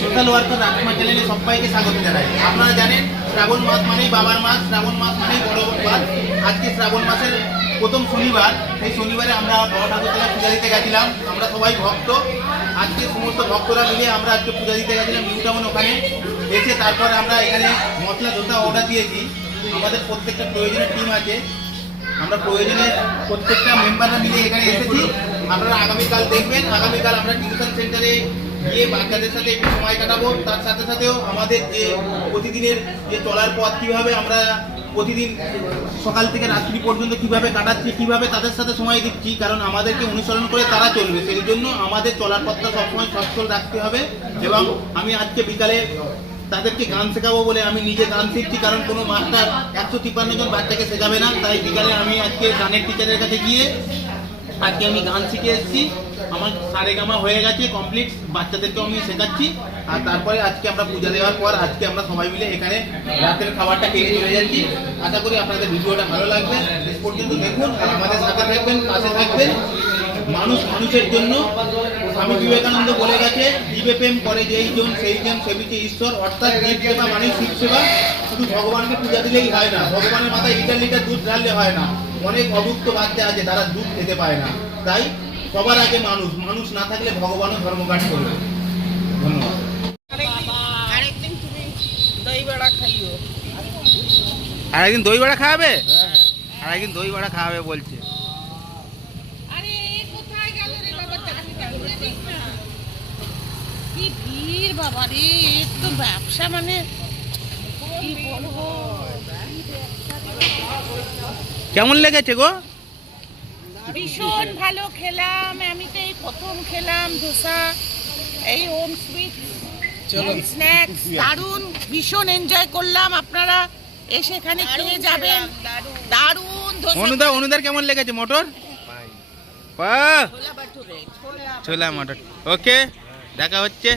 Social worker রাজকুমার চ্যানেলে সবাইকে স্বাগত জানাই আপনারা জানেন শ্রাবণ মাস মানেই বাবার মাস শ্রাবণ মাস মানেই বড় মাস আজকে শ্রাবণ মাসের প্রথম শনিবার, সেই শনিবারে আমরা বড় ঠাকুরতলা পূজা দিতে গেছিলাম। আমরা সবাই ভক্ত। আজকে সমস্ত ভক্তরা মিলে আমরা আজকে পূজা দিতে গেছিলাম নিউ টাউন ওখানে। এসে তারপরে আমরা এখানে মশলা ধোসা অর্ডার দিয়েছি। আমাদের প্রত্যেকটা প্রয়োজনীয় টিম আছে। আমরা প্রয়োজনে প্রত্যেকটা মেম্বাররা মিলে এখানে এসেছি। আপনারা আগামীকাল দেখবেন, আগামীকাল আমরা টিউশন সেন্টারে গিয়ে বাচ্চাদের সাথে একটু সময় কাটাবো। তার সাথে সাথেও আমাদের যে প্রতিদিনের যে চলার পথ, কীভাবে আমরা প্রতিদিন সকাল থেকে রাত্রি পর্যন্ত কীভাবে কাটাচ্ছি, কীভাবে তাদের সাথে সময় দিচ্ছি, কারণ আমাদেরকে অনুসরণ করে তারা চলবে। সেই জন্য আমাদের চলার পথটা সবসময় সচ্ছল রাখতে হবে এবং আমি আজকে বিকালে তাদেরকে গান শেখাবো বলে আমি নিজে গান শিখছি, কারণ কোনো মাস্টার একশো তিপ্পান্ন জন বাচ্চাকে শেখাবে না। তাই বিকালে আমি আজকে গানের টিচারের কাছে গিয়ে আজকে আমি গান শিখে এসেছি। আমার সারেগামা হয়ে গেছে কমপ্লিট বাচ্চাদেরকে আমি শেখাচ্ছি। আর তারপরে আজকে আমরা পূজা দেওয়ার পর আজকে আমরা সবাই মিলে এখানে রাতের খাবারটা খেয়ে চলে যাচ্ছি। আশা করি আপনাদের ভিডিওটা ভালো লাগবে। শেষ পর্যন্ত দেখুন আমাদের সাথে থাকবেন, পাশে থাকবেন মানুষ মানুষের জন্য। স্বামী বিবেকানন্দ বলে গেছে, জীবে প্রেম করে যেই জন, সেই জন সেবিছে ঈশ্বর। অর্থাৎ জীব সেবা মানে শিব সেবা। শুধু ভগবানকে পূজা দিলেই হয় না, ভগবানের মাথায় লিটার লিটার দুধ ঢাললে হয় না। অনেক অভুক্ত বাচ্চা আছে তারা দুধ খেতে পায় না। তাই সবার আগে মানুষ মানুষ না থাকলে ভগবানও ধর্মঘাট করবে। ধন্যবাদ। আরেকদিন দই বড়া খাইও। আর একদিন দই বড়া খাওয়াবে? আর একদিন দই বড়া খাওয়াবে বলছে। আরে কোথায় গেল রে বাবা? চাকরি বাকরি দেখ না? কি ভিড় বাবা রে একটু ব্যবসা মানে কি বলব? কেমন লেগেছে গো? ভীষণ ভালো খেলাম আমি তো এই প্রথম খেলাম ধোসা এই হোম সুইট স্ন্যাক্স দারুণ ভীষণ এনজয় করলাম। আপনারা এসে এখানে খেয়ে যাবেন। দারুণ। ধোসা অনুদা অনুদার কেমন লেগেছে মোটর? ছোলা মটর। ওকে দেখা হচ্ছে।